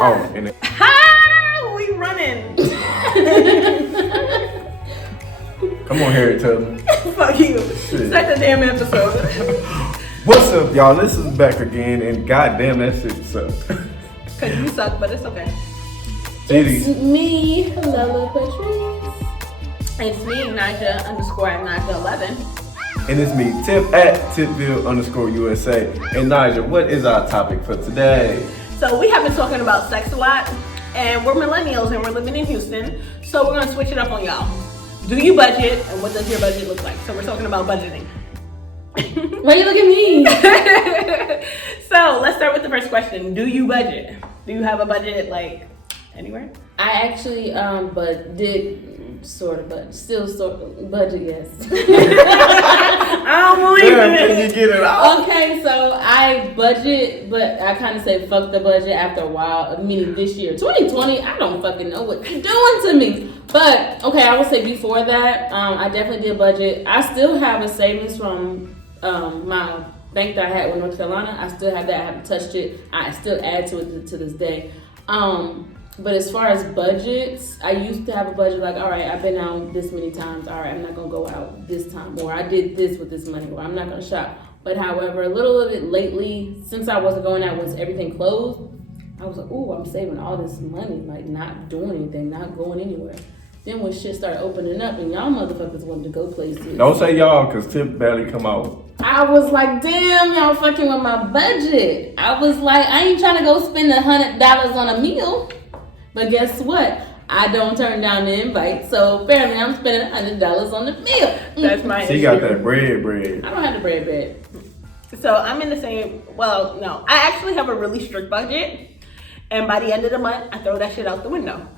live. and How we running? come on, Harry Tubman. Fuck you. Start the damn episode. What's up, y'all? This is back again, and goddamn, that shit sucks. Cause you suck, but it's okay. Titties. It's me, Lala Patrice. It's me, Nyjah _Nyjah 11. And it's me, Tip at Tipville_USA. And Nyjah, what is our topic for today? So we have been talking about sex a lot, and we're millennials and we're living in Houston. So we're gonna switch it up on y'all. Do you budget, and what does your budget look like? So we're talking about budgeting. Why you look at me? So let's start with the first question. Do you budget? Do you have a budget like anywhere? I actually but did sort of, but still sort of budget, yes. I don't believe Can you it. get it out? Okay, so I budget, but I kind of say fuck the budget after a while. Meaning this year, 2020, I don't fucking know what you're doing to me. But okay, I would say before that, I definitely did budget. I still have a savings from my bank that I had with North Carolina. I still have that. I haven't touched it. I still add to it to this day. But as far as budgets, I used to have a budget like, all right, I've been out this many times. All right, I'm not going to go out this time. Or I did this with this money. Or I'm not going to shop. But however, a little bit lately, since I wasn't going out once everything closed, I was like, ooh, I'm saving all this money. Like, not doing anything, not going anywhere. Then when shit started opening up and y'all motherfuckers wanted to go places. Don't say y'all, because Tip barely come out. I was like, damn, y'all fucking with my budget. I was like, I ain't trying to go spend $100 on a meal. But guess what? I don't turn down the invite, so apparently I'm spending $100 on the meal. That's my She issue. got that bread. I don't have the bread. So I'm in the same, well, no. I actually have a really strict budget. And by the end of the month, I throw that shit out the window.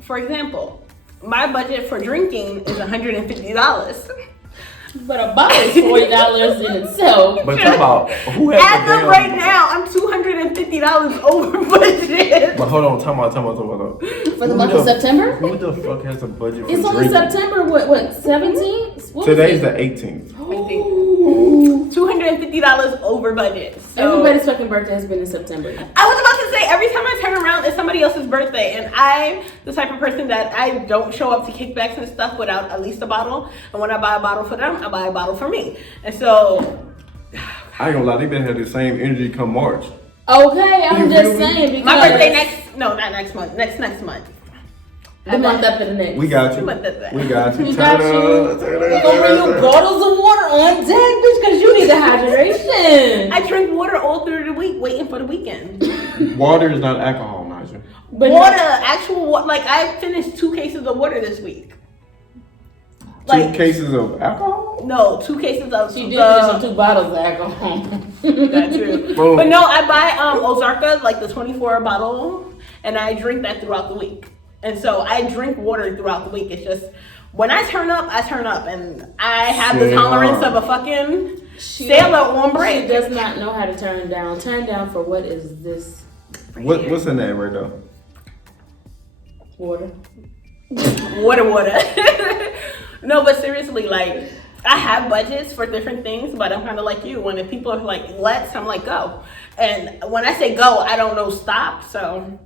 For example, my budget for drinking is $150. But a bottle is $40 in itself. But talk about who has As the of damn... right now, I'm $250 over budget. But hold on, time out. For the month of September? Who the fuck has a budget for It's only drinking? September, what, 17th? Today's the 18th. Ooh. $250 over budget. So Everybody's fucking birthday has been in September. I was about to say, every time I turn around, it's somebody else's birthday. And I'm the type of person that I don't show up to kickbacks and stuff without at least a bottle. And when I buy a bottle for them, I buy a bottle for me. And so... I ain't gonna lie, they been having the same energy come March. Okay, I'm just saying because... My birthday not next month. Next month. The month after the next. We got you. Month after that. We got you. We got you. We're gonna bring you bottles of water on deck, bitch, because you need the hydration. I drink water all through the week, waiting for the weekend. Water is not alcohol, Nyjah. But Water, actual water. Like, I finished 2 cases of water this week. 2 cases of alcohol? No, 2 cases of... She did finish some 2 bottles of alcohol. That's true. Boom. But no, I buy Ozarka, like the 24 bottle, and I drink that throughout the week. And so I drink water throughout the week. It's just, when I turn up, and I have the tolerance of a fucking sailor on break. She does not know how to turn down. Turn down for what is this? What's in that right now? Water. Water. No, but seriously, like, I have budgets for different things, but I'm kind of like you. When if people are like, let's, I'm like, go. And when I say go, I don't know stop, so.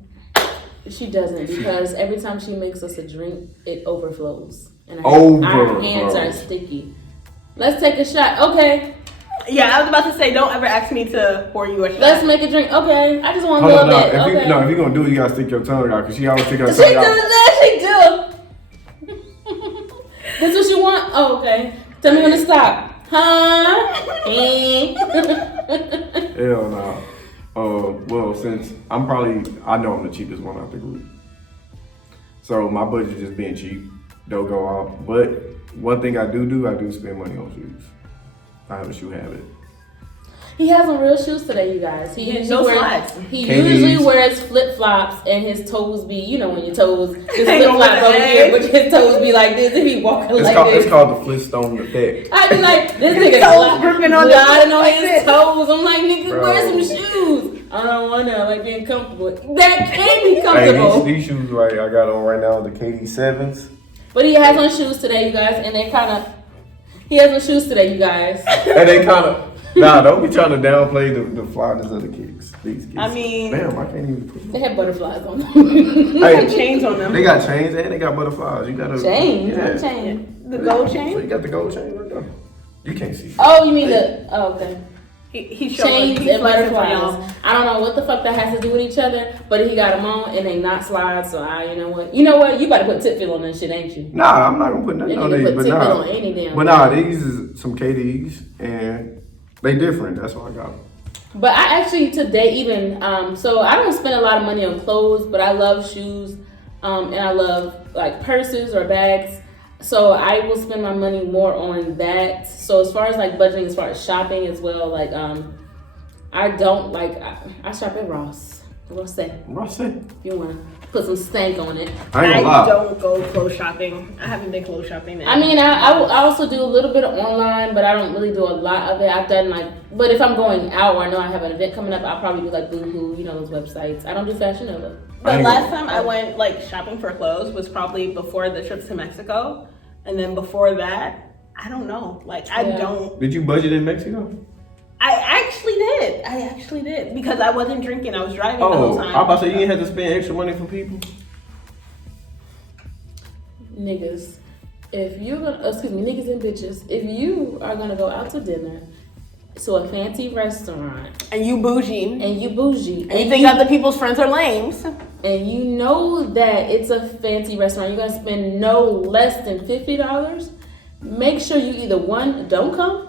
She doesn't, because every time she makes us a drink, it overflows. And our hands are sticky. Let's take a shot. Okay. Yeah, I was about to say, don't ever ask me to pour you a shot. Let's make a drink. Okay. I just want a Hold little on, bit. if Okay. you're gonna do it, you gotta stick your tongue out, because she always stick her She tongue do out. that. She do. That's what you want? Oh, okay. Tell me when to stop. Huh? Hell no. Well, since I know I'm the cheapest one out the group. So my budget just being cheap, don't go off. But one thing I do spend money on shoes. I have a shoe habit. He has on real shoes today, you guys. He He usually wears flip-flops and his toes be, you know when your toes, just flip-flop over here, but his toes be like this and he walking like this. It's called the Flintstone effect. I be like, this nigga toes gripping on his toes. I'm like, nigga, wear some shoes. I don't want to, like, being comfortable. That can be comfortable. Hey, these shoes right I got on right now, the KD7s. But he has on shoes today, you guys, and they kind of, he has on shoes today, you guys. And they kind of... Nah, don't be trying to downplay the flyness of the kids. These kids. I mean, damn, I can't even put They have butterflies on them. they have chains on them. They got chains and they got butterflies. You got Chains? Yeah. What chain? The gold So chain. you got the gold chain right there. You can't see. Oh, you mean okay. He showed Chains he's and flexing for butterflies. y'all. I don't know what the fuck that has to do with each other, but he got them on and they not slides. So you know what? You know what? You better put tip feel on that shit, ain't you? Nah, I'm not gonna put nothing They on need to these. put But tip feel nah, on any damn. but nah, these is some KDs and they different. That's what I got. But I actually today even so I don't spend a lot of money on clothes, but I love shoes, and I love like purses or bags. So I will spend my money more on that. So as far as like budgeting, as far as shopping as well, like I don't like I shop at Ross. Ross, if you wanna put some stank on it. I ain't gonna lie. don't go clothes shopping. I haven't been clothes shopping. I mean, I also do a little bit of online, but I don't really do a lot of it. I've done but if I'm going out or I know I have an event coming up, I'll probably do like Boohoo, you know, those websites. I don't do Fashion Nova. But last time I went like shopping for clothes was probably before the trip to Mexico, and then before that, I don't know. Like I don't. Did you budget in Mexico? I actually did because I wasn't drinking. I was driving the whole time. I was about to say you didn't have to spend extra money for people. Niggas, if you're gonna, niggas and bitches, if you are gonna go out to dinner to a fancy restaurant And you bougie. and you think other people's friends are lames. and you know that it's a fancy restaurant, you're gonna spend no less than $50, make sure you either one, don't come,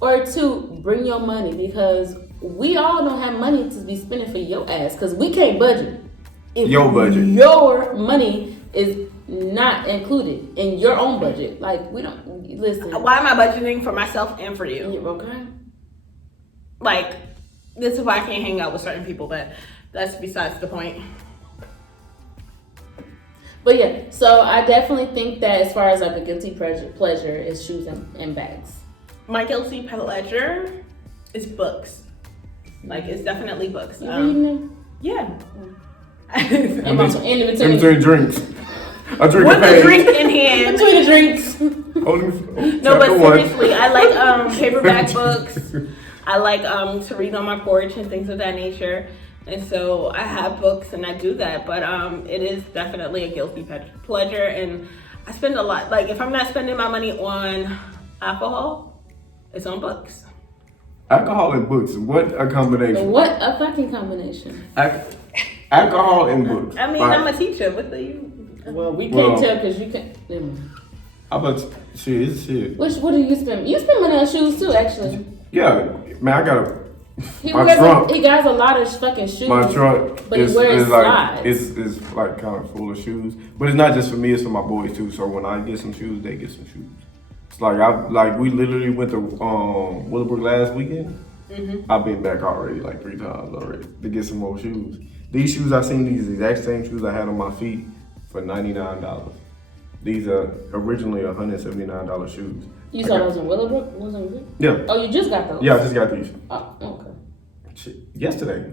or two, bring your money, because we all don't have money to be spending for your ass, because we can't budget. If Your budget. Your money is not included in your own budget. Like, we don't, listen. Why am I budgeting for myself and for you? Okay. Like, this is why I can't hang out with certain people, but that's besides the point. But yeah, so I definitely think that as far as like a guilty pleasure is shoes and bags. My guilty pleasure is books. Like, it's definitely books. You reading them? Yeah. In between drinks. A drink With a drink in hand. Between the drinks. No, but seriously, I like paperback books. I like to read on my porch and things of that nature. And so I have books and I do that. But it is definitely a guilty pleasure. And I spend a lot. Like, if I'm not spending my money on alcohol, it's on books. Alcohol and books. What a combination. What a fucking combination. Alcohol and books. I mean, like, I'm a teacher. What the you? Well, we can't tell because you can't. I bet shit, it's shit. What do you spend? You spend money on shoes too, actually. Yeah, man, I got He got a lot of fucking shoes. My trunk but he wears like slides. it's like kind of full of shoes. But it's not just for me; it's for my boys too. So when I get some shoes, they get some shoes. It's like we literally went to Willowbrook last weekend. Mm-hmm. I've been back already like 3 times already to get some more shoes. These shoes I seen these exact same shoes I had on my feet for $99. These are originally $179 shoes. You saw those in Willowbrook? Yeah. Oh, you just got those? Yeah, I just got these. Oh, okay. Shit, yesterday.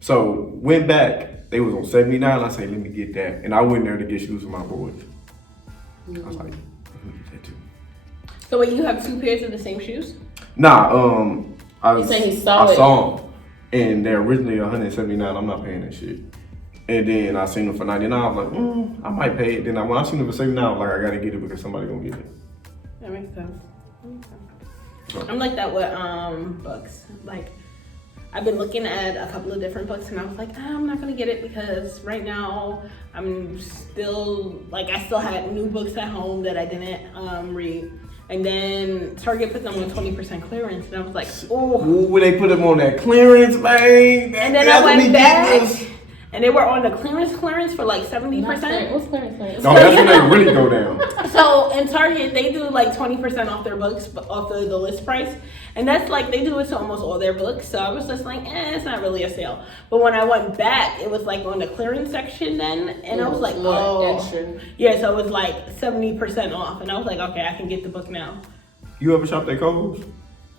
So went back. They was on $79. I say, let me get that. And I went there to get shoes for my boys. I was like, let me get that too. So wait, you have 2 pairs of the same shoes? Nah, I saw them, and they're originally $179. I'm not paying that shit. And then I seen them for $99. I was like, I might pay it. Then when I seen them for $79, I was like, I gotta get it because somebody gonna get it. That makes sense. I'm like that with books. Like, I've been looking at a couple of different books and I was like, I'm not gonna get it because right now I'm still like I still had new books at home that I didn't read. And then Target put them on 20% clearance and I was like, ooh, when they put them on that clearance, man. And then I went back and they were on the clearance for like 70%. What's clearance? No, that's when they really go down. So in Target, they do like 20% off their books, off the list price. And that's like, they do it to almost all their books. So I was just like, it's not really a sale. But when I went back, it was like on the clearance section then. And I was like, extra. Yeah, so it was like 70% off. And I was like, okay, I can get the book now. You ever shop at Kohl's?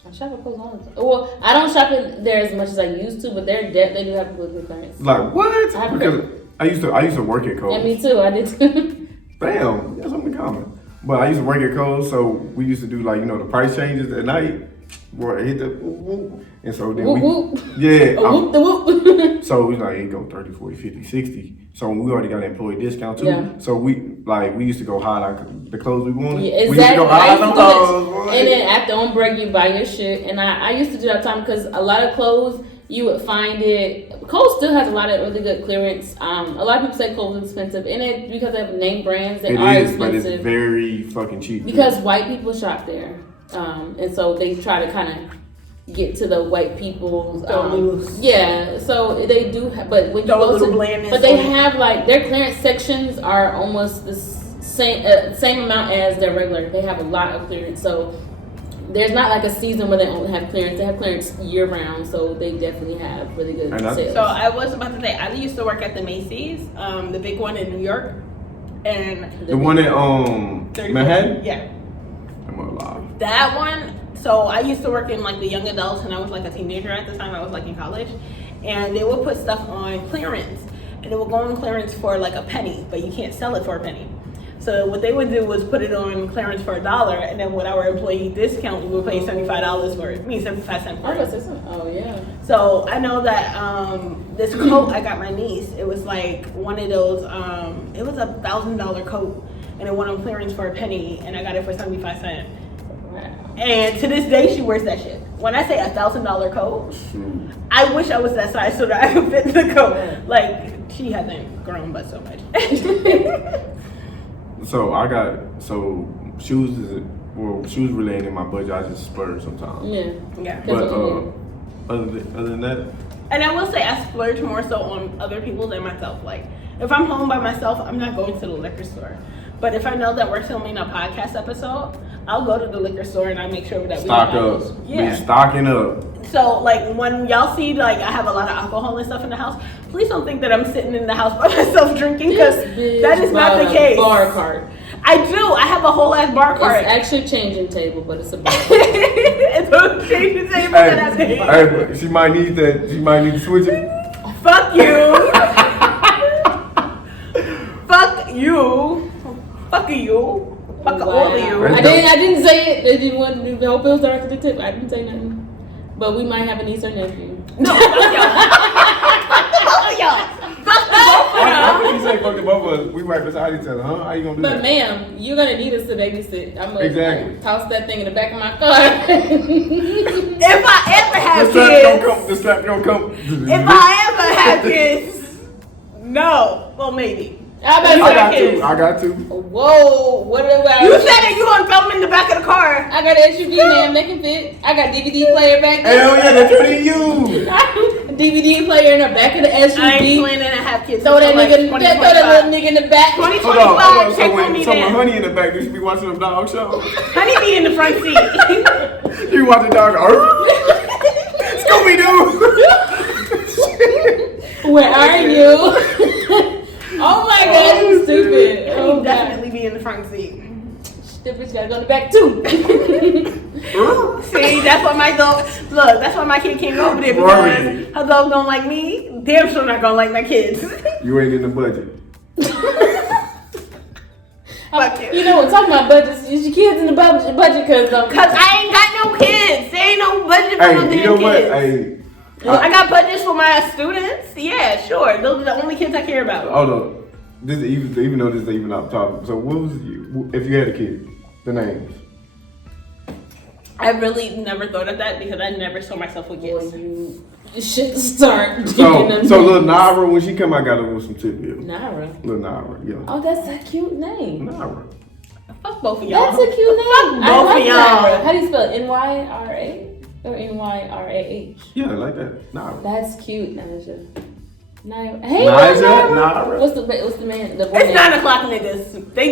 I shop at Kohl's all the time. Well, I don't shop in there as much as I used to, but they do have good clearance. Like what? Because I used to work at Kohl's. Yeah, me too. I did too. Damn, that's something in common. But I used to work at Kohl's, so we used to do like the price changes at night. boy, hit the whoop, whoop. And so then Whoop, whoop. yeah. Whoop the whoop. So we like, it go 30, 40, 50, 60. So we already got an employee discount too. Yeah. So we used to go hide the clothes we wanted. Yeah, exactly. We used to go hide them clothes. Boy. And then after on break, you buy your shit. And I used to do that all the time because a lot of clothes, you would find it. Kohl's still has a lot of really good clearance. A lot of people say Kohl's is expensive, and it because they have name brands that are expensive. But it's very fucking cheap. Because white people shop there, and so they try to kind of get to the white people's. Yeah, so they do. But when you go to, but they have like their clearance sections are almost the same amount as their regular. They have a lot of clearance, so. There's not like a season where they only have clearance. They have clearance year round, so they definitely have really good sales. So I was about to say, I used to work at the Macy's, the big one in New York, and the one in Manhattan. Yeah, I'm alive. That one. So I used to work in like the young adults, and I was like a teenager at the time. I was like in college, and they would put stuff on clearance, and it would go on clearance for like a penny, but you can't sell it for a penny. So what they would do was put it on clearance for $1, and then with our employee discount, we would pay $75 for it. I mean 75 cents for it. Oh yeah. So I know that this coat I got my niece. It was like one of those. It was $1,000 coat, and it went on clearance for a penny, and I got it for 75 cents. Wow. And to this day, she wears that shit. When I say $1,000 coat, I wish I was that size so that I could fit the coat. Like she hasn't grown but so much. So shoes related in my budget. I just splurge sometimes. Yeah. But other than that, and I will say I splurge more so on other people than myself. Like if I'm home by myself, I'm not going to the liquor store. But if I know that we're filming a podcast episode, I'll go to the liquor store and I make sure that stock we up. Yeah, be stocking up. So like when y'all see like I have a lot of alcohol and stuff in the house, please don't think that I'm sitting in the house by myself drinking, because that is not the case. Bar cart. I do. I have a whole ass bar cart. It's actually changing table, but it's a bar cart. It's a changing table that I paid. Hey, she might need that. She might need to switch it. Fuck you. Fuck you. Fuck you. Fuck all of you. I didn't say it. They didn't want to do the whole bill start to the tip. I didn't say nothing. But we might have a niece or nephew. No, fuck y'all. Fuck both of y'all. How can you say fuck the both of us? We right beside each other, huh? How you gonna do that? But ma'am, you're gonna need us to babysit. I'm gonna Exactly. toss that thing in the back of my car. If I ever have The strap don't come. If I ever have kids, no. Well, maybe. I got to. Whoa, what about you? Said that you gonna throw them in the back of the car. I got an SUV, man. They can fit. I got DVD player back there. Hell yeah, that's what you. DVD player in the back of the SUV. I ain't planning to have kids. Throw that nigga, throw that little nigga in the back. 2025. Check on me so then. when Honey in the back, you should be watching them dog shows. Honey be in the front seat. You watching dog Scooby Doo. Where are you? Oh my god, you stupid. He'll definitely be in the front seat. That bitch gotta go in the back too. See, that's why my dog. Look, that's why my kid can't go over there, because her dog don't like me. Damn sure not gonna like my kids. You ain't in the budget. Fuck you. You know what? Talking about budgets, is your kids in the budget? Because I ain't got no kids. There ain't no budget for no damn kids. You know what? Hey. I got budgets for my students. Yeah, sure. Those are the only kids I care about. Hold on. This even though this is even off topic. So what was you if you had a kid? The names. I really never thought of that because I never saw myself with kids. Boy, you should start. So little Nyjah, when she come out, got her with some tip bills. Nyjah. Little Nyjah, yeah. Oh, that's a cute name. Nyjah. Fuck both of y'all. That's a cute name. Fuck both of y'all. Nyjah. How do you spell it? Nyra or Nyrah? Yeah, like that. Nyjah. That's cute, Nyjah. Hey, Nyjah. What's the man? The boy it's name? 9 o'clock, niggas. They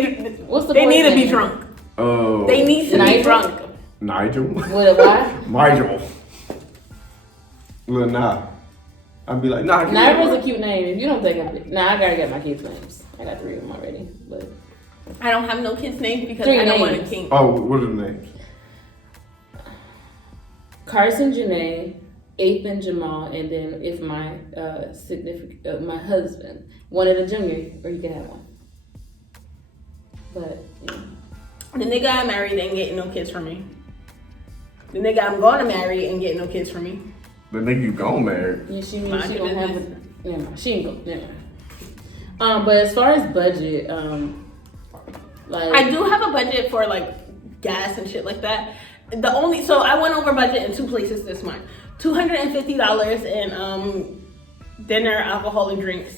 need to be drunk. They need to be drunk. Nigel. With a Y? Nigel. Lil Nah. I'd be like, nah. Nyjah's a cute name. If you don't think I gotta get my kids' names. I got 3 of them already. But I don't have no kids' names because 3 I don't want a names. king. Oh, what are the names? Carson Janae, Ethan Jamal, and then if my my husband wanted a junior, or you can have one. But yeah. The nigga I married ain't getting no kids from me. The nigga I'm going to marry ain't getting no kids from me. The nigga you gon' marry. Yeah, she means Mind she your gonna have business. a, you know, she ain't gonna, you know. But as far as budget, like I do have a budget for like gas and shit like that. So I went over budget in 2 places this month. $250 in dinner, alcohol, and drinks,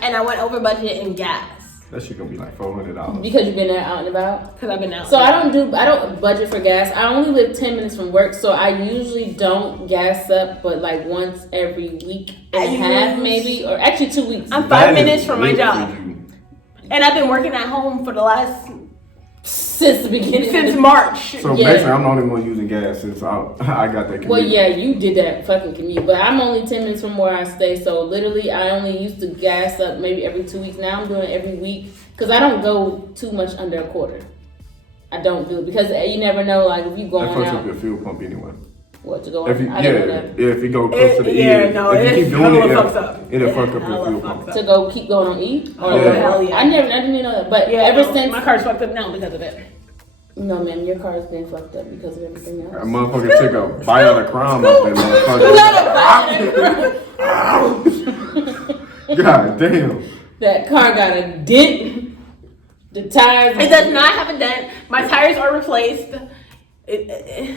and I went over budget in gas That shit gonna be like $400. because you've been there out and about. because I've been out. So I don't budget for gas. I only live 10 minutes from work, so I usually don't gas up, but like once every week and a half maybe, or actually 2 weeks. I'm 5 That is minutes from my lit job, for you. and I've been working at home for the last Since the beginning. since March. So Yeah. basically, I'm the only one using gas since I got that commute. Well, yeah, you did that fucking commute, but I'm only 10 minutes from where I stay, so literally I only used to gas up maybe every 2 weeks. Now I'm doing it every week because I don't go too much under a quarter. I don't do it because you never know, like if you That going fucks out, up your fuel pump anyway. what to go If you, on? I didn't know that. if you go close to the Yeah, end, no, if you it keep doing it, hella fucks up. it'll Yeah, fuck up your hella fuel fucks pump. up. To go keep going on E? Or Yeah. Hell yeah. I didn't even know that. But Yeah, ever no, since my car's fucked up now because of it. no man, your car's been fucked up because of everything A else. motherfucker took a bite out of crime off that motherfucker. God damn. That car got a dent. The tires. It does not have a dent. My tires are replaced. You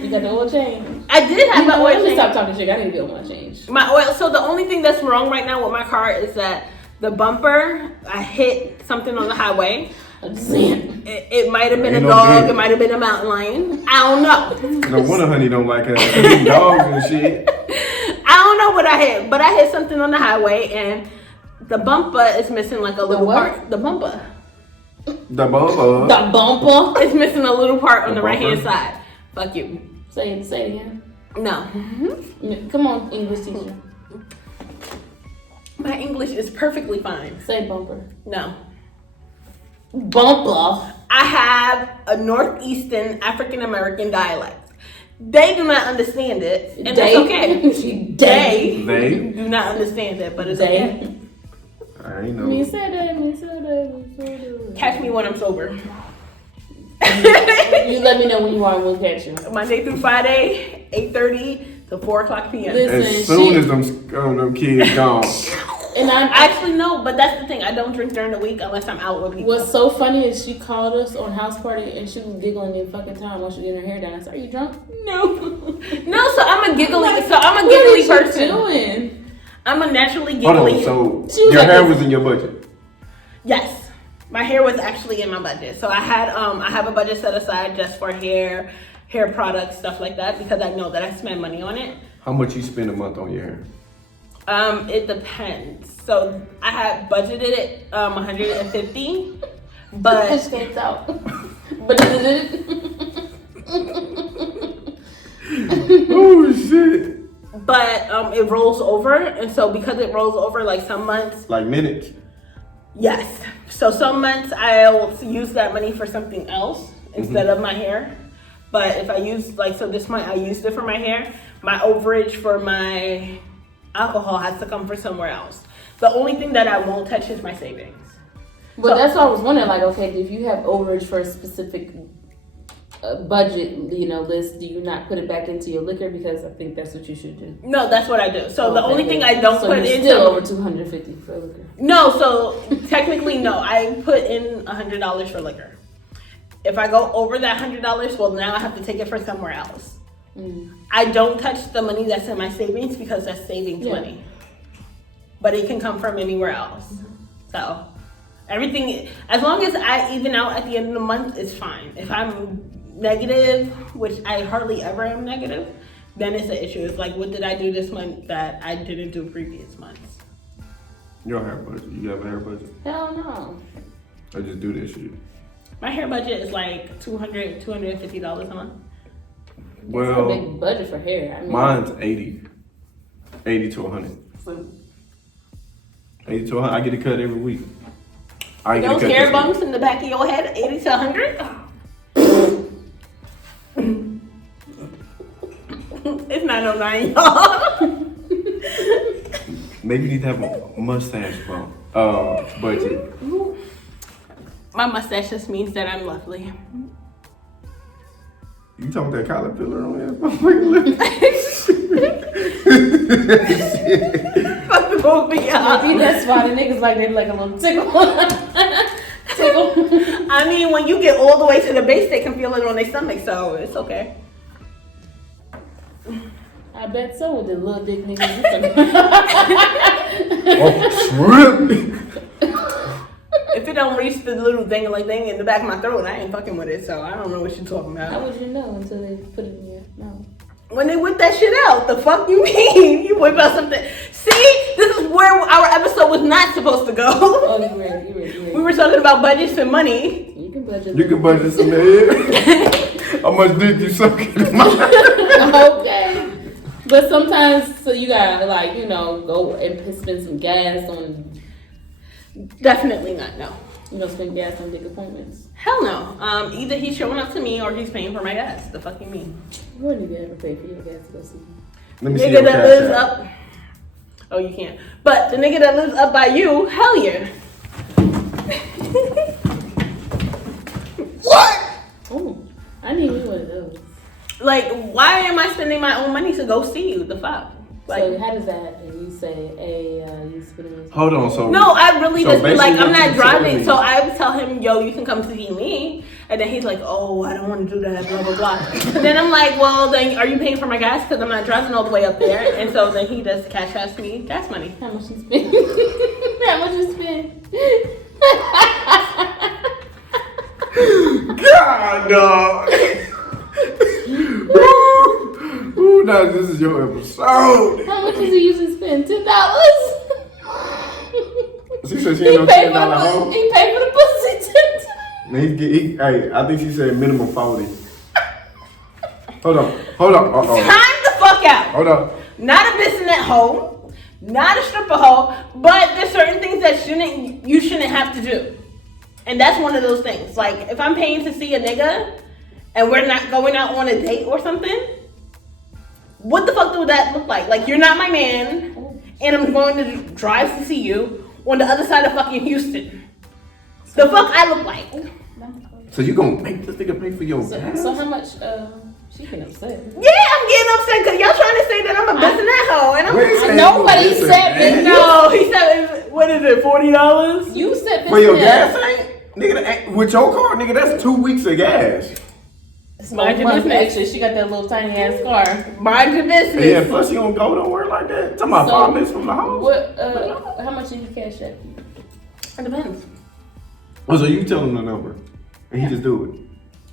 got the oil change. I did have my oil Let me change. stop talking shit. I need to get oil change. My oil. So the only thing that's wrong right now with my car is that the bumper. I hit something on the highway. I'm just saying. It might have been Ain't a no dog. big. It might have been a mountain lion. I don't know. No wonder honey don't like her. Eating dogs and shit. I don't know what I hit, but I hit something on the highway and the bumper is missing like a little what? part. The bumper. The bubba. The bumper. It's missing a little part on The the right hand bumper? side. Fuck you. Say it again. No. Come on, English teacher. My English is perfectly fine. Say bumper. No. Bumper. I have a Northeastern African American dialect. They do not understand it, and They? it's okay. They. They? do not understand it, but it's They. okay. I ain't Me know. say that. Me say that. Catch me when I'm sober. You let me know when you are, and we'll catch you. Monday through Friday, 8:30 to 4:00 p.m. Listen. As soon as them kids gone. And I Actually, no, but that's the thing. I don't drink during the week unless I'm out with people. what's so funny is she called us on house party and she was giggling the fucking time while she was getting her hair done. I said, "Are you drunk?" No. No, so I'm a giggly. So I'm a What giggly is you person. doing? I'm a naturally Hold on, giggly. so She was your like hair this. was in your budget? Yes, my hair was actually in my budget. So I have a budget set aside just for hair products, stuff like that, because I know that I spend money on it. How much you spend a month on your hair? It depends. So I had budgeted it 150, but Fish came out. But Oh shit! it rolls over, and so because it rolls over, like some months, Like minutes. yes. So some months I'll use that money for something else instead of my hair. But if I use so this month I used it for my hair. My overage for my alcohol has to come from somewhere else. The only thing that I won't touch is my savings. But that's why I was wondering, like, okay, if you have overage for a specific budget, list, do you not put it back into your liquor? Because I think that's what you should do. No, that's what I do. So the Okay, only thing yeah. I don't so put you're into still over $250 for liquor. No, so technically no. I put in $100 for liquor. If I go over that $100, well now I have to take it for somewhere else. I don't touch the money that's in my savings because that's savings money. But it can come from anywhere else. So everything, as long as I even out at the end of the month, it's fine. If I'm negative, which I hardly ever am negative, then it's an issue. It's like, what did I do this month that I didn't do previous months? Your hair budget. You have a hair budget? Hell no. I just do this shit. My hair budget is like $250 a month. It's a Well, big budget for hair. I mean, mine's 80 to 100. 80 to 100. I get a cut every week. I ain't get a Those cut hair this bumps in the back of your head, 80 to 100? It's 909, y'all. week. Maybe you need to have a mustache bump. Budget. My mustache just means that I'm lovely. You talking that caterpillar on his motherfucking lip? Fuck the movie, y'all. Maybe that's why the niggas like they like a little tickle. Tickle. I mean, when you get all the way to the base, they can feel it on their stomach, so it's okay. I bet so with the little dick niggas. Oh, shrimp! If it don't reach the little thing in the back of my throat, I ain't fucking with it, so I don't know what you're talking How about. would you know until they put it in your mouth? When they whip that shit out, the fuck you mean? You whip out something. See, this is where our episode was not supposed to go. Oh, you ready. We were talking about budgets and money. You can budget. You can budget some head. How much dick you sucking in my Okay. But sometimes, so you gotta like, you know, go and spend some gas on. Definitely not, no. You know, spend gas on dick appointments. Hell no. Either he's showing up to me or he's paying for my gas. The fuck you mean? You wouldn't even ever pay for your gas to go see you. Let me see Nigga your that cash lives app. up. Oh, you can't. But the nigga that lives up by you, hell yeah. What? Oh, I need me one of those. Like, why am I spending my own money to go see you? The fuck? Like, So how does that happen? You say, hey, you spending. Hold on, so no, I really So just be like, basically I'm what not you driving. telling So me- I would tell him, yo, you can come to see me. And then he's like, oh, I don't want to do that, blah, blah, blah. And then I'm like, well, then are you paying for my gas? Because I'm not driving all the way up there. And so then he does cash ask me gas money. How much you spend? How much you spend? God, dog. Ooh, now this is your episode. How much does he usually spend? $10? She said she He ain't no paid $10 for the home. pussy. He paid for the pussy $10. Hey, I think she said minimum 40. Hold on. Uh-oh. Time the fuck out. Hold on. Not a business hoe, not a stripper hoe, but there's certain things that you shouldn't have to do. And that's one of those things. Like, if I'm paying to see a nigga and we're not going out on a date or something, what the fuck would that look like? Like, you're not my man, and I'm going to drive to see you on the other side of fucking Houston. The fuck I look like? So you gonna make this nigga pay for your gas? So how much, she can upset. Yeah, I'm getting upset because y'all trying to say that I'm a business hoe, and Wait a second. Nobody Listen, said man. it. no, he said, what is it, $40? You said For your $50. gas tank? Nigga, that ain't- with your car, nigga, that's 2 weeks of gas. Mind your Month business. extra. She got that little tiny ass car. Mind your business. Yeah, plus you don't go nowhere like that. Talking about So, 5 minutes from the house. What? How much did you cash at? It depends. Oh, so you tell him the number, and he just do it.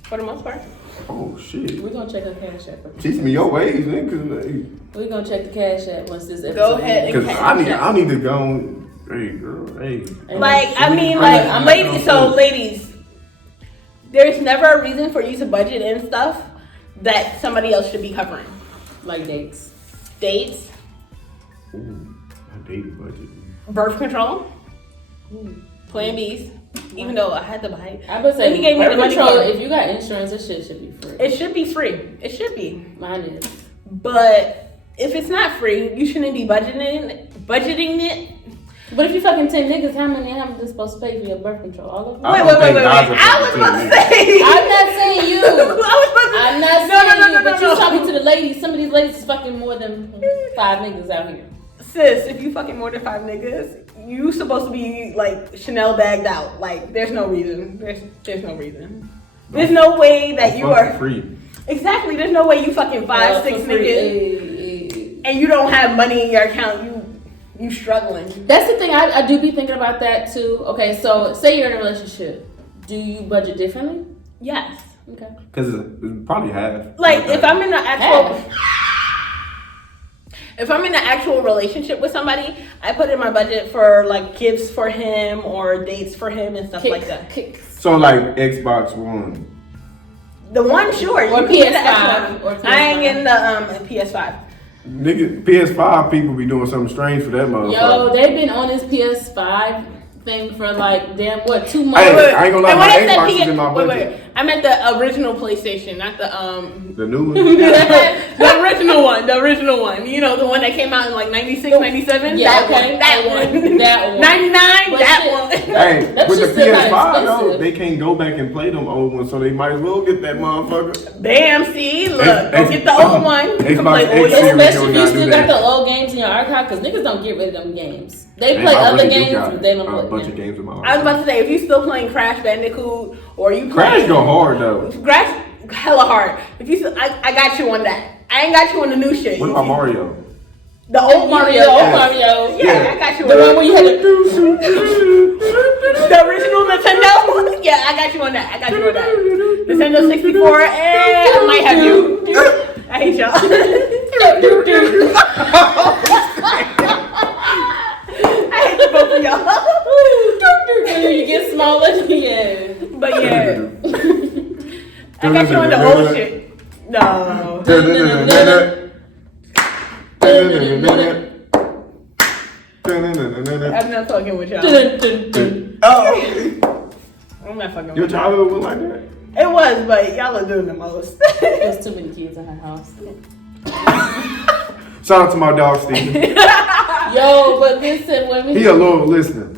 For the most part. Oh shit. We're gonna check her cash app. Teach me your ways, nigga. We're gonna check the cash app once this episode. Go ahead and ends. Cause Okay. I need to go. On, hey girl, hey. And Like, I mean, like, I'm not ladies, gonna so do it. ladies, there's never a reason for you to budget in stuff that somebody else should be covering. like dates. Dates, Ooh, my dating budget. birth control, Plan Bs, even though I had to buy it. I would say He gave me the birth money control. for it. If you got insurance, this shit should be free. It should be free. It should be. Mine is. But if it's not free, you shouldn't be budgeting it. But if you fucking 10 niggas, how many of them is supposed to pay for your birth control? All of them? I Wait. don't think Nyjah I was about to fucking say. I'm not saying you. I was about to I'm not No, saying you, no, but no. you talking to the ladies. Some of these ladies is fucking more than 5 niggas out here. Sis, if you fucking more than 5 niggas, you supposed to be like Chanel bagged out. Like, there's no reason. There's no reason. There's no way that you are free. exactly. There's no way you fucking 5, 6 For free. niggas and you don't have money in your account. You struggling. That's the thing. I do be thinking about that too. Okay, so say you're in a relationship. Do you budget differently? Yes. Okay. Cause it's probably half. Like if I'm in an actual relationship with somebody, I put in my budget for like gifts for him or dates for him and stuff like that. Kicks. So like Xbox One. The one, sure. Or you can get the PS5, Xbox. or PS5. I ain't getting the PS5. Nigga, PS5 people be doing something strange for that motherfucker. Yo, they've been on this PS5 thing for like damn what 2 months. Hey, I ain't gonna lie, And when my I said Xbox is in my budget. I meant the original PlayStation, not the The new one. the original one. You know, the one that came out in like 96, 97. Yeah, that okay. one. That one. That one. 99. But that shit. one. Hey, That with the still not PS5 though, expensive. they can't go back and play them old ones, so they might as well get that motherfucker. Damn, see, look, go get the old one. You can Xbox play X old Series. Especially if you not still do got that. the old games in your archive, because niggas don't get rid of them games. They Man, play I other really do games, got but they don't a play bunch them. of games in my I was archive. about to say, if you still playing Crash Bandicoot or you Crash playing go hard though. Crash hella hard. If you still, I got you on that. I ain't got you on the new shit. What about Mario? The old Mario. The old Yeah. Mario. Yeah, I got you on The one that. where you had to. The original Nintendo. Yeah, I got you on that. I got you on that. Nintendo 64. I might have you. I hate y'all. I hate the both of y'all. You get smaller, yeah. But yeah, I got you on the old shit. No. I'm not fucking with y'all. I'm not fucking Your with y'all. childhood was like that? It was, but y'all are doing the most. There's too many kids in her house. Shout out to my dog Steven. Yo, but listen, when we He a loyal listener.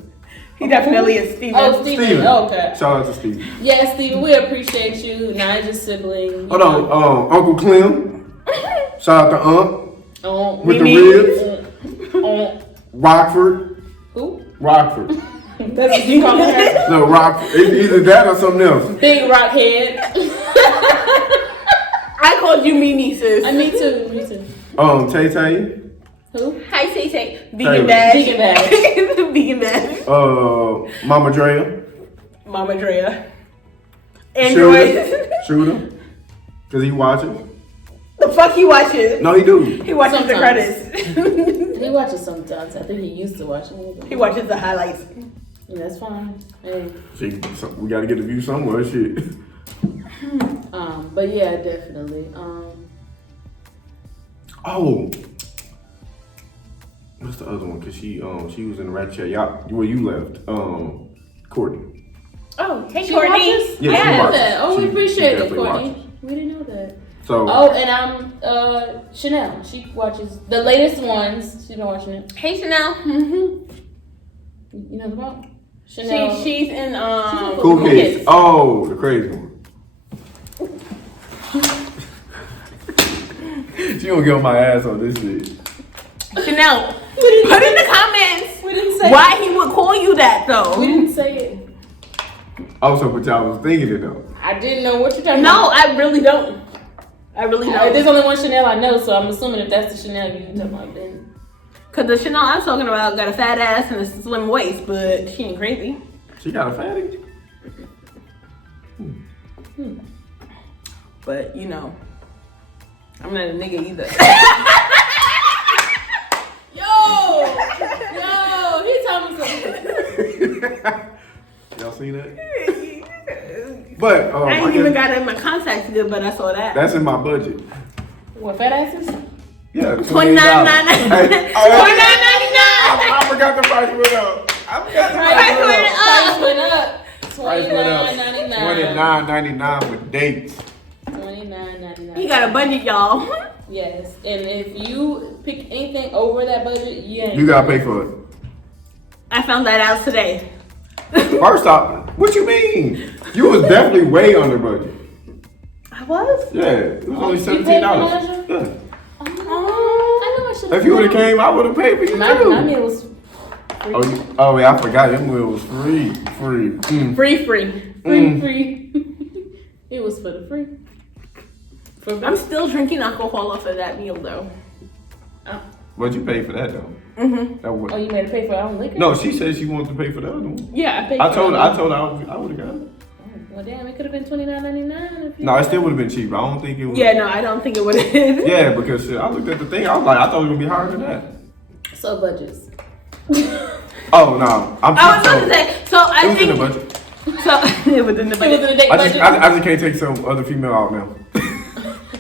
He definitely is Steven. Oh, Steven. Steven. Oh, okay. Shout out to Steven. Yeah, Steven, we appreciate you. Nyjah's sibling. Hold on, Uncle Clem. Shout out to Oh, with the Mimi. oh, Rockford. who? Rockford. That's what you call her? No, Rockford. It's either that or something else. Big rockhead. I called you Mimi, sis. Me too. Me too. Tay Tay. Who? Hi, Tay Tay. Taylor. Vegan Dash. Vegan Dash. Vegan Dash. Mama Drea. Mama Drea. Android. Shooter. Cause he watches. The fuck he watches? No, he do. He watches the Sometimes. credits. He watches sometimes. I think he used to watch it. He watches the highlights. Yeah, that's fine. Hey. We gotta get the view somewhere. Shit. But yeah, definitely. Oh. What's the other one? Cause she was in the rat chat. Y'all, where you left? Courtney. Oh, hey, She Courtney. watches? Yeah, I she didn't know watches. that. Oh, we She appreciate it, definitely Courtney. watches. We didn't know that. So. Oh, and Chanel. She watches the latest ones. She's been watching it. Hey, Chanel. You know about Chanel? She's in Cool Cool Kids. Kids. Oh, the crazy one. She gonna get on my ass on this shit. Chanel. Put in the comments We didn't say why he would call you that though. We didn't say it. Also, but y'all was thinking it though. I didn't know what you're talking No, about. I really don't. I really don't. There's only one Chanel I know, so I'm assuming if that's the Chanel you're talking about, then. Cause the Chanel I'm talking about got a fat ass and a slim waist, but she ain't crazy. She got a fatty. But you know, I'm not a nigga either. Yo, he told me something. Y'all seen that? But I ain't guess even got it in my contacts good, but I saw that. that's in my budget. What, fat asses? Yeah, $29.99. Hey, I forgot the price went up. I forgot the Price went up. Price went up. $29.99 for dates. $29.99. He got a budget, y'all. Yes, and if you pick anything over that budget, You gotta pay for it. I found that out today. First off, what you mean? You was definitely way under budget. I was? Yeah, it was only You $17. paid for Yeah. I know I should have. If you would have came, I would have paid for you My too. meal was free. Oh yeah, I forgot. Your meal was free. Free. Free. It was for the free. I'm still drinking alcohol off of that meal though. But you paid for that though. Mm-hmm. That was, Oh, you made her pay for her own liquor? no, she said she wanted to pay for the other one. Yeah, I paid I for told her. it. I would have got it. Well, damn, it could have been $29.99. No, it still would have been cheap. I don't think it was. Yeah, no, I don't think it would have. Yeah, because shit, I looked at the thing. I was like, I thought it was gonna be higher than that. So budgets. Oh no, I'm. I was about to say, so I it was in the think budget. so it was in the It was in budget. the date I just, budget. I just can't take some other female out now.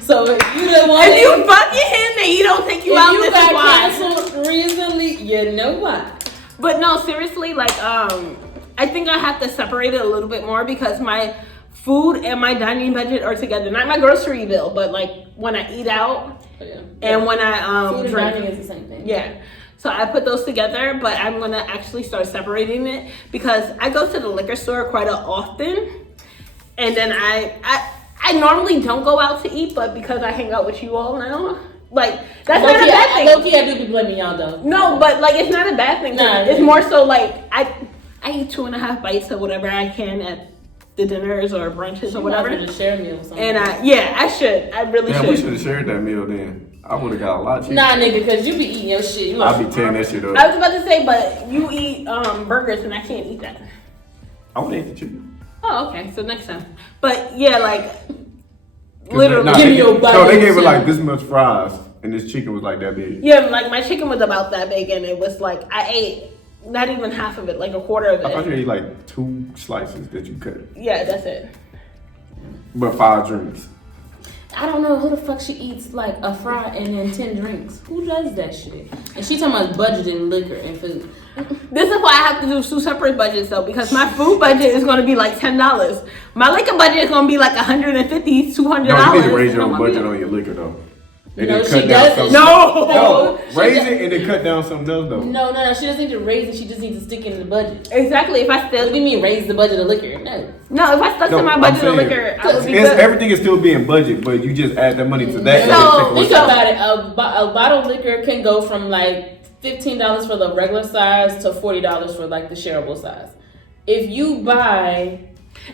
So if you the one, If you fucking him, then he don't take you if out. you This is got why. canceled recently, you know why. But no, seriously, like I think I have to separate it a little bit more because my food and my dining budget are together. Not my grocery bill, but like when I eat out Oh, yeah. and when I Food and drink. dining is the same thing. Yeah. So I put those together, but I'm gonna actually start separating it because I go to the liquor store quite often, and then I normally don't go out to eat, but because I hang out with you all now, like that's not a bad thing. Low-key, I do be blaming y'all though. No, but like it's not a bad thing. Nah, it's more so like I eat 2.5 bites of whatever I can at the dinners or brunches or whatever. To share a meal or something. And I should. I really should. We should have shared that meal then. I would have got a lot cheaper. Nah, nigga, because you be eating your shit. I be tearing that shit up. I was about to say, but you eat burgers and I can't eat that. I would eat the chicken. Oh, okay. So next time. But yeah, like literally. Give me your bite. So they gave her like this much fries, and this chicken was like that big. Yeah, like my chicken was about that big, and it was like I ate not even half of it, like a quarter of it. I thought you ate like 2 slices that you cut. Yeah, that's it. But 5 drinks. I don't know who the fuck she eats like a fry and then 10 drinks. Who does that shit? And she talking about budgeting liquor and food. This is why I have to do 2 separate budgets though, because my food budget is going to be like $10. My liquor budget is going to be like $150, $200. No, you need to raise your own budget on your liquor though. And No, then she cut down doesn't. something. No! Raise it and then cut down something else though. No. She doesn't need to raise it. She just needs to stick it in the budget. Exactly. If I What still do you mean raise the budget of liquor? No. if I stuck to my I'm budget of saying, liquor, I would be good. everything is still being budget, but you just add the money to that. So and think take away about it. A bottle of liquor can go from like $15 for the regular size to $40 for like the shareable size. If you buy,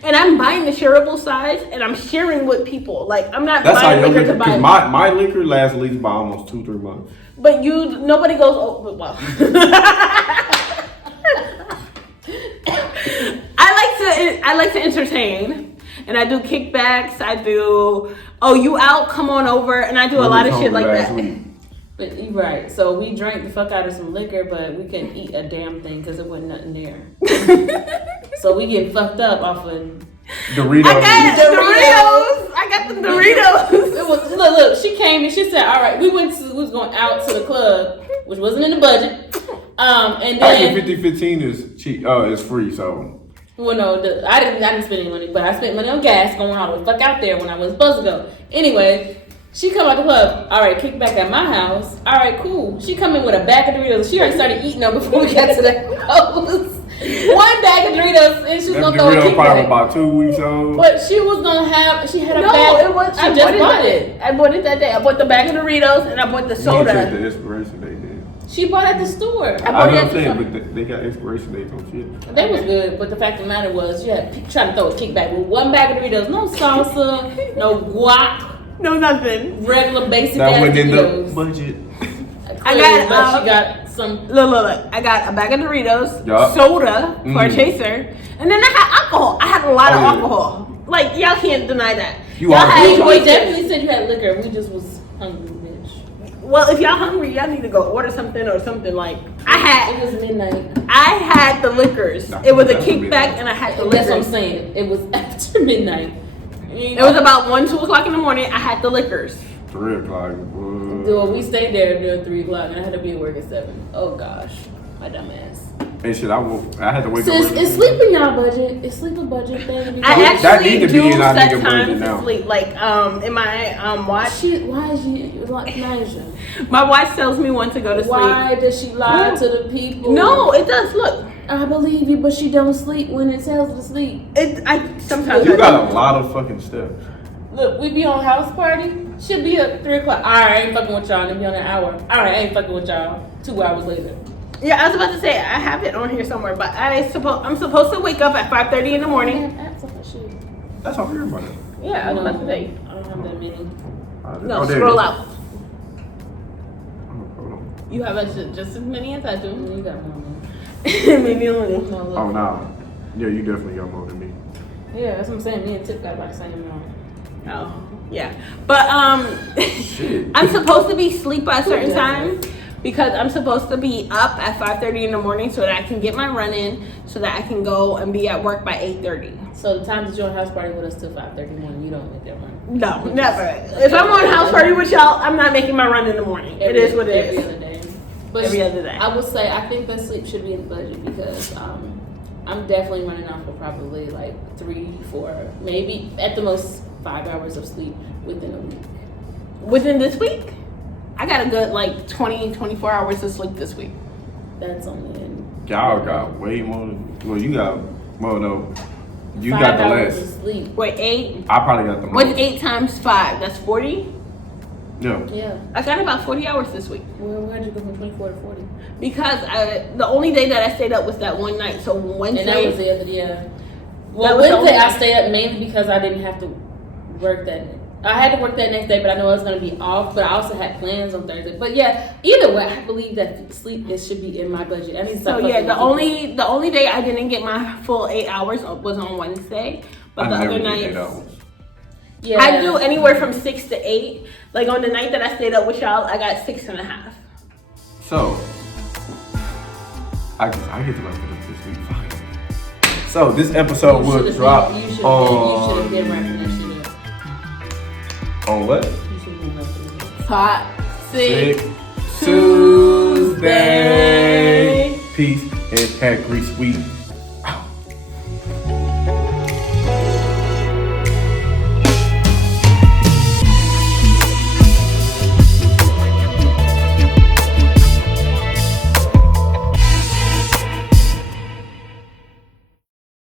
and I'm buying the shareable size, and I'm sharing with people. Like I'm not That's how buying your liquor liquor, to buy. because my liquor lasts at least by almost 2-3 months. But nobody goes. Oh, well. I like to entertain, and I do kickbacks. I do. Oh, you out? Come on over, and I do a lot of shit like that. but you're right. So we drank the fuck out of some liquor, but we couldn't eat a damn thing because there wasn't nothing there. So we get fucked up off of Doritos. I got the Doritos. It was look. She came and she said, "All right, we was going out to the club, which wasn't in the budget." And then Actually, 50-15 is cheap. Is free. So. Well, no, I didn't spend any money, but I spent money on gas going all the fuck out there when I wasn't supposed to go. Anyway, she come out the club. All right, kick back at my house. All right, cool. She come in with a bag of Doritos. She already started eating them before we got to the house. 1 bag of Doritos, and she was gonna throw a Doritos probably kickback. about 2 weeks old. But she was gonna have. She had a No, bag. it was. I just bought it. I bought it that day. I bought the bag of Doritos and I bought the You soda. check the expiration date then. She bought it at the store. I I bought know it what I'm at saying, but they got expiration dates on shit. They was good, but the fact of the matter was, you had trying to throw a kickback with 1 bag of Doritos, no salsa, no guac, No, nothing. regular basic That ass went in the Doritos. budget. I got, but she got some. Look. I got a bag of Doritos, Yup. soda for a chaser, and then I had alcohol. I had a lot of yeah. alcohol. Like, y'all can't deny that. You y'all are had We choices. definitely said you had liquor. We just was hungry, bitch. Well, if y'all hungry, y'all need to go order something or something like. It was midnight. I had the liquors. Nah, it was a that's kickback, midnight. and I had the That's what I'm liquors. saying. It was after midnight. It was about 1-2 o'clock in the morning. I had the liquors. 3 o'clock. Dude, we stayed there until 3 o'clock, and I had to be at work at 7. Oh gosh, my dumb ass. And shit, I had to wake Sis, up. it's sleep in y'all budget. It's sleep a budget thing. I That actually need to be do in our set nigga time budget to now. sleep. Like in my watch, Why is she like Nyjah? my watch tells me when to go to sleep. Why does she lie to the people? No, it does. Look, I believe you, but she don't sleep when it tells her to sleep. I sometimes You I got do. a lot of fucking steps. Look, we be on house party. She'll be up 3 o'clock. All right, I ain't fucking with y'all. And be on an hour. All right, I ain't fucking with y'all. 2 hours later. Yeah, I was about to say I have it on here somewhere, but I'm supposed to wake up at 5:30 in the I morning. have apps on my shit. That's all everybody. Yeah, I was about to say. I don't have that many. No, there scroll it is. out. Oh, hold on. You have just as many as I do. You got more than Maybe a little. me. No, look. Oh, no. Yeah, you definitely got more than me. Yeah, that's what I'm saying. Me and Tip got about the same amount. Oh, yeah. But Shit. I'm supposed to be asleep at a certain time because I'm supposed to be up at 5:30 in the morning so that I can get my run in, so that I can go and be at work by 8:30. So the time that you're on house party with us till 5:30 in the morning, you don't make that run. No, never. If I'm on house party with y'all, I'm not making my run in the morning. It is what it every is. other day. But Every other day. I would say I think that sleep should be in the budget because I'm definitely running off for probably like 3, 4, maybe at the most 5 hours of sleep within a week. Within this week, I got a good like 24 hours of sleep this week. That's only in Y'all got way more. Well, you got. Well, no. You 5 got the hours less. of sleep. Wait, 8? I probably got the most. What's 8 times 5? That's 40? Yeah. Yeah. I got about 40 hours this week. Where'd you go from 24 to 40? Because the only day that I stayed up was that one night. So Wednesday. And that was the other, yeah. Well, That was the Wednesday only- I stayed up mainly because I didn't have to work that. I had to work that next day, but I know I was going to be off. But I also had plans on Thursday. But yeah, either way, I believe that sleep should be in my budget. I need to So stop yeah, fucking the with only day I didn't get my full 8 hours was on Wednesday. But I the never other did 8 nights, hours. Yeah. I do anywhere from 6 to 8. Like on the night that I stayed up with y'all, I got 6.5. So, I get to wrap it up this week. Fine. So this episode will drop You should have on been wrapping that shit up. on what? You should have been wrapping it up. Toxic Sick Tuesday. Peace and Hack Grease Week.